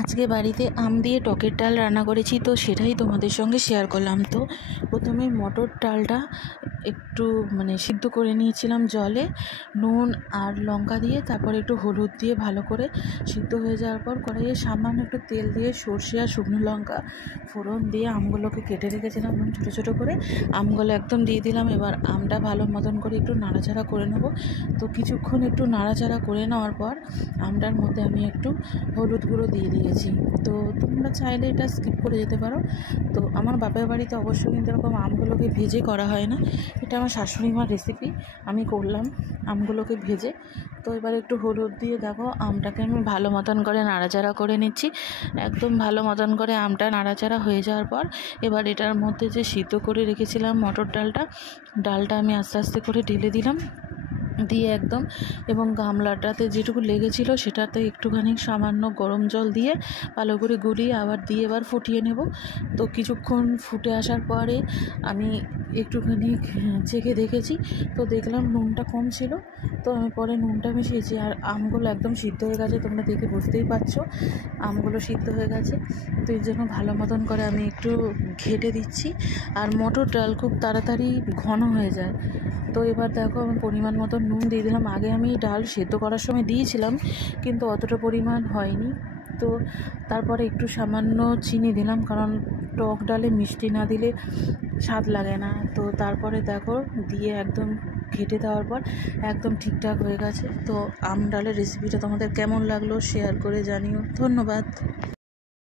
আজকে বাড়িতে আম দিয়ে টকের ডাল রান্না করেছি, তো সেটাই তোমাদের সঙ্গে শেয়ার করলাম। তো প্রথমে মটর ডালটা একটু সিদ্ধ করে নিয়েছিলাম জলে, নুন আর লঙ্কা দিয়ে, তারপর একটু হলুদ দিয়ে ভালো করে সিদ্ধ হয়ে যাওয়ার পর কড়াইয়ে সামান্য একটু তেল দিয়ে সর্ষে আর শুকনো লঙ্কা ফোড়ন দিয়ে আমগুলোকে কেটে রেখেছিলাম ছোটো ছোটো করে, আমগুলো একদম দিয়ে দিলাম। এবার আমটা ভালো মতন করে একটু নাড়াচাড়া করে নেবো। তো কিছুক্ষণ একটু নাড়াচাড়া করে নেওয়ার পর আমটার মধ্যে আমি একটু হলুদ গুঁড়ো দিয়ে দিয়েছি। তো তোমরা চাইলে এটা স্কিপ করে যেতে পারো। তো আমার বাপের বাড়িতে অবশ্যই কিন্তু এরকম আমগুলোকে ভেজে করা হয় না, এটা আমার শাশুড়ি মার রেসিপি, আমি করলাম আমগুলোকে ভেজে। তো এবার একটু হলুদ দিয়ে দেখো আমটাকে আমি ভালো মতন করে নাড়াচাড়া করে নিচ্ছি। একদম ভালো মতন করে আমটা নাড়াচাড়া হয়ে যাওয়ার পর এবার এটার মধ্যে যে সিদ্ধ করে রেখেছিলাম মটর ডালটা আমি আস্তে আস্তে করে ঢেলে দিলাম, দিয়ে একদম, এবং গামলাটাতে যেটুকু লেগেছিল সেটাতে একটুখানি সামান্য গরম জল দিয়ে ভালো করে গুলিয়ে আবার দিয়ে এবার ফুটিয়ে নেব। তো কিছুক্ষণ ফুটে আসার পরে আমি একটুখানি চেখে দেখেছি, তো দেখলাম নুনটা কম ছিল, তো আমি পরে নুনটা মিশিয়েছি। আর আমগুলো একদম সিদ্ধ হয়ে গেছে, তোমরা দেখে বুঝতেই পারছো আমগুলো সিদ্ধ হয়ে গেছে। তো এই জন্য ভালো মতন করে আমি একটু ঘেটে দিচ্ছি। আর মটর ডাল খুব তাড়াতাড়ি ঘন হয়ে যায়। তো এবার দেখো আমি পরিমাণ মতো নুন দিয়ে দিলাম। আগে আমি ডাল সেদ্ধ করার সময় দিয়েছিলাম, কিন্তু অতটা পরিমাণ হয়নি। তো তারপরে একটু সামান্য চিনি দিলাম, কারণ টক ডালে মিষ্টি না দিলে স্বাদ লাগে না। তো তারপরে দেখো দিয়ে একদম ঘেটে দেওয়ার পর একদম ঠিকঠাক হয়ে গেছে। তো আম ডালের রেসিপিটা তোমাদের কেমন লাগলো শেয়ার করে জানিও। ধন্যবাদ।